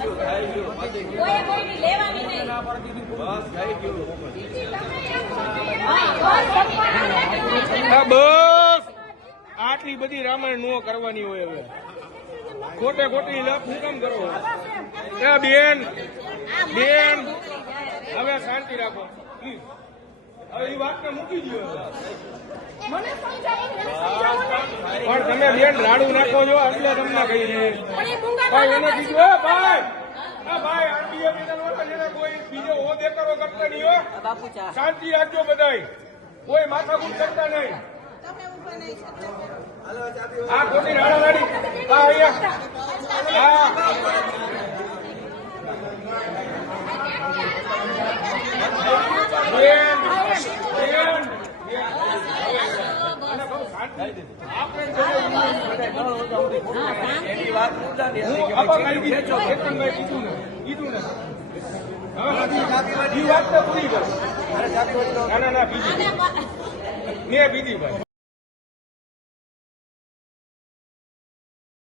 કોઈ બસ આટલી બધી રામાયણ નો કરવાની હોય હવે. ખોટે ખોટી લપ હું કેમ કરો? એ બેન બેન. હવે શાંતિ રાખો. હવે એ વાતને મૂકી દો મને સમજાય બેન રાડું નાખો છો એટલે તમને કહી રહી પણ એ મૂંગા ભાઈ એને કીધું ભાઈ કોઈ બીજો હો દેખાડો કરતા નહીં હો. શાંતિ રાખજો બધાય. કોઈ માથાકૂટ કરતા નહીં. આ ખોટી રાડા રાડી આ અહીંયા. આ બેન બેન એની વાત મુદ્દાની હતી હું કે અપા ભાઈ કરી દીધું ચેતનભાઈ કીધું ને કીધું ને હવે ઈ વાત તો પૂરી કરો ના ના ના બીજી મેં બીજી ભાઈ